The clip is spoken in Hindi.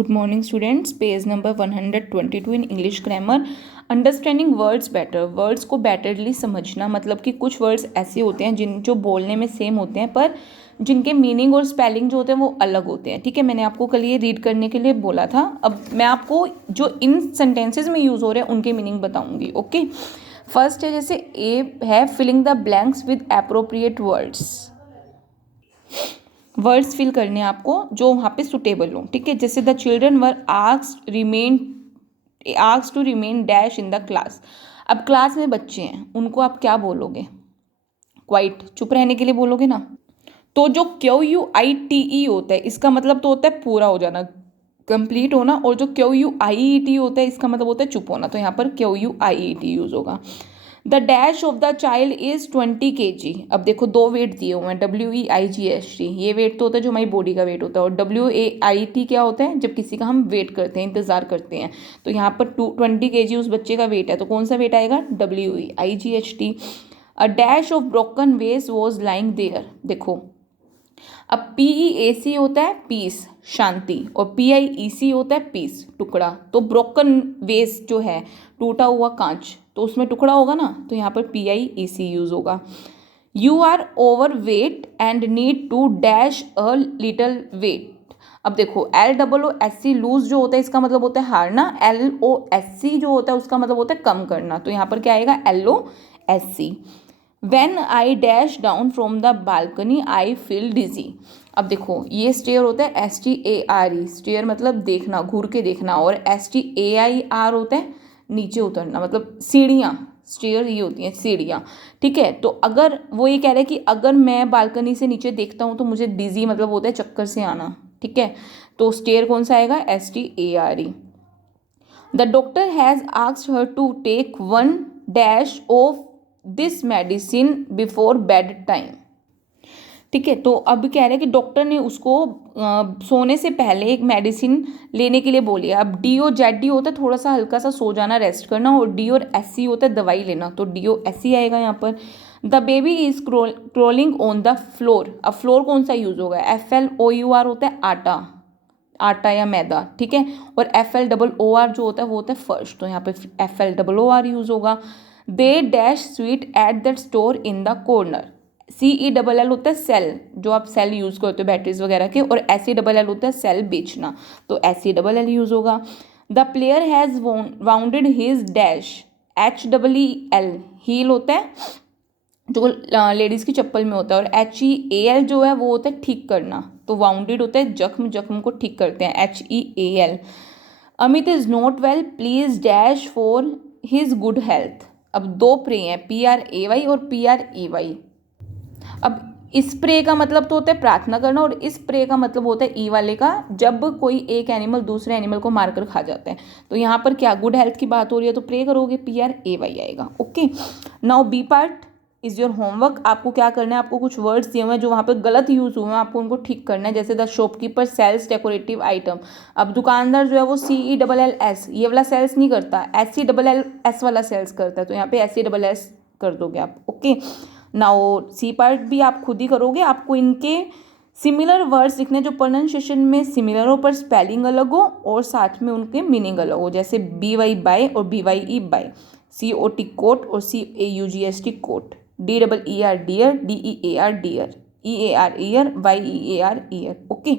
Good morning students, page number 122 in English grammar. Understanding words better, words को बेटरली समझना, मतलब कि कुछ वर्ड्स ऐसे होते हैं जो बोलने में सेम होते हैं पर जिनके मीनिंग और स्पेलिंग जो होते हैं वो अलग होते हैं। ठीक है, मैंने आपको कल ये रीड करने के लिए बोला था। अब मैं आपको जो इन सेंटेंसेज में यूज़ हो रहे हैं उनके मीनिंग बताऊंगी। ओके, फर्स्ट है, जैसे ए है, filling the blanks with appropriate words. Words फिल करने आपको जो वहाँ पे सुटेबल हो। ठीक है, जैसे the children were asked to remain dash in the class. अब क्लास में बच्चे हैं, उनको आप क्या बोलोगे? क्वाइट, चुप रहने के लिए बोलोगे ना। तो जो QUITE होता है इसका मतलब तो होता है पूरा हो जाना, कंप्लीट होना, और जो QUIET होता है इसका मतलब होता है चुप होना। तो यहाँ पर QUIET यूज होगा। The dash of the child is 20 kg। अब देखो दो वेट दिए हुए हैं, WEIGHT, ये वेट तो होता है जो हमारी बॉडी का वेट होता है, और WAIT क्या होता है? जब किसी का हम वेट करते हैं, इंतजार करते हैं। तो यहाँ पर 20 kg उस बच्चे का वेट है, तो कौन सा वेट आएगा? WEIGHT। A dash of broken वेस वॉज लाइंग देयर। देखो, अब PEAC होता है पीस, शांति, और PIEC होता है पीस, टुकड़ा। तो ब्रोकन वेस जो है, टूटा हुआ कांच, तो उसमें टुकड़ा होगा ना, तो यहाँ पर PIEC यूज होगा। You are overweight and need to dash a little weight. अब देखो, LOOSC लूज जो होता है इसका मतलब होता है हारना, LOSC जो होता है उसका मतलब होता है कम करना। तो यहाँ पर क्या आएगा? LOSC। When I dash down from the balcony, I feel dizzy। अब देखो, ये स्टेयर होता है STARE, स्टेयर मतलब देखना, घूर के देखना, और STAIR होता है नीचे उतरना, मतलब सीढ़ियाँ। स्टेयर ये होती हैं सीढ़ियाँ। ठीक है, तो अगर वो ये कह रहे हैं कि अगर मैं बालकनी से नीचे देखता हूँ तो मुझे डिजी मतलब होता है चक्कर से आना। ठीक है, तो स्टेयर कौन सा आएगा? STARE। The doctor has asked her to take 1 dash of this medicine before bedtime. ठीक है, तो अब कह रहे हैं कि डॉक्टर ने उसको सोने से पहले एक मेडिसिन लेने के लिए बोली है। अब DOZD होता है थोड़ा सा हल्का सा सो जाना, रेस्ट करना, और D और SC होता है दवाई लेना, तो DOSC आएगा यहाँ पर। The baby is crawling on the floor. अब फ्लोर कौन सा यूज होगा? FLOUR होता है आटा या मैदा। ठीक है, और FLOOR जो होता है वो होता है फर्श, तो यहाँ पे FLOOR यूज होगा। They dash sweet at that store in the corner. CELL होता है सेल, जो आप सेल यूज करते हो बैटरीज वगैरह के, और SELL होता है सेल बेचना, तो SELL यूज होगा। The player has wounded his dash, HEEL, heel होता है जो लेडीज़ की चप्पल में होता है, और HEAL जो है वो होता है ठीक करना, तो वाउंडेड होता है जख्म को ठीक करते हैं, HEAL। Amit is not well, please dash for his good health. अब दो प्रे हैं, PRAY और PREY। अब इस प्रे का मतलब तो होता है प्रार्थना करना, और इस प्रे का मतलब होता है वाले का, जब कोई एक एनिमल दूसरे एनिमल को मारकर खा जाता है। तो यहाँ पर क्या गुड हेल्थ की बात हो रही है, तो प्रे करोगे, PRAY आएगा। Okay, now B part is your homework. आपको क्या करना है? आपको कुछ वर्ड्स दिए हुए हैं जो वहाँ पर गलत यूज हुए हैं, आपको उनको ठीक करना है। जैसे the shopkeeper sells decorative item. अब दुकानदार जो है वो CELLS ये वाला सेल्स नहीं करता, SELLS वाला सेल्स करता है, तो यहाँ पे SELLS कर दोगे आप। ओके, नाउ सी पार्ट भी आप खुद ही करोगे। आपको इनके सिमिलर वर्ड्स लिखने जो प्रोनाउंसिएशन में सिमिलर हो पर स्पेलिंग अलग हो, और साथ में उनके मीनिंग अलग हो, जैसे BY बाय और BYE बाय, COT कोट और CAUGST caught, DEER deer, DEAR dear, EAR ear, YEAR year. Okay.